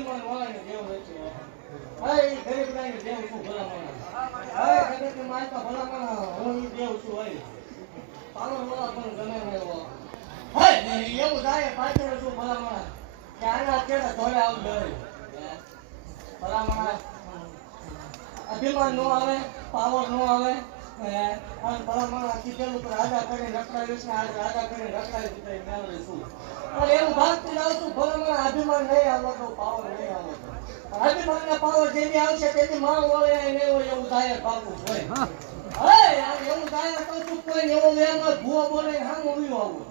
એવો ભલામણ અભિમાન નો આવે પાવર નો આવે અને ભલામણ કીધેલું કે રાજા કરી રખડાવીશ ને રાજા કરી રખડાવી દીધા એ પણ એવું ભાગતી છું નહીં આવતો પાવર નહીં આવતો અભિમાન ને પાવર જેવી આવશે તેથી માં વળે એને એવું એવું થાય બાપુ હોય. હે. આ એવું થાય તો તું કોઈ એવો વેમ ભૂવો બોલે હા હું ઊભી આવું.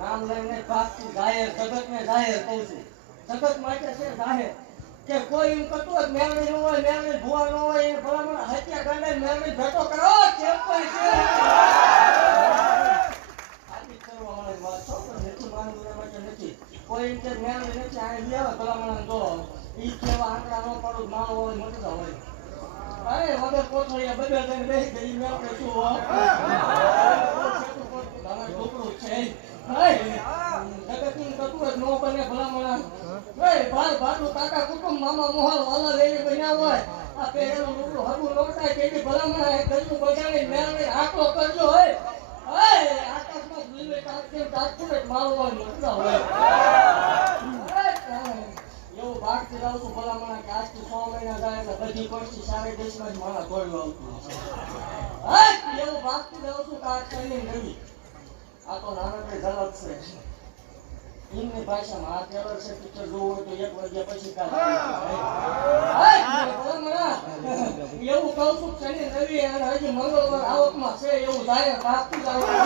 નામ લઈને પાકતું જાહેર જગત ને જાહેર કહું છું. જગત માટે છે જાહેર. કે કોઈ એમ કહેતું હોય મેળવી ન હોય મેળવી ભૂવા ન હોય એ ભલામણ હત્યા કરીને મેળવી ભેટો કરો કેમ પણ છે આથી કરવા વાળી વાત છો આ લે ભલામણ આંકડા એ ભાઈ ભાડું કાકા કુટુંબ, મામા મોહલ વાલા લેવી બન્યા હોય. આ પહેરેલું લુગડું હગું લોટાય તેથી ભલામણ ગજુ બગાડી મેળવી આટલો કરજો હોય. એવું ભાગતી રહું છું ભલામણ કે આજથી સો મહિના જાય એટલે બધી કોશિશ સારી દેશમાં જ મારા દોડ્યું આવતું એવું ભાગતી રહું કે આ ટ્રેનિંગ નવી આ તો નાનકડી ઝલક છે એમની ભાષામાં આ ટેલર છે પિક્ચર એક વાગ્યા પછી એવું કહું છું શનિ રવિ અને હજી મંગળવાર આવકમાં છે, એવું જાહેર ભાગતું જ આવતું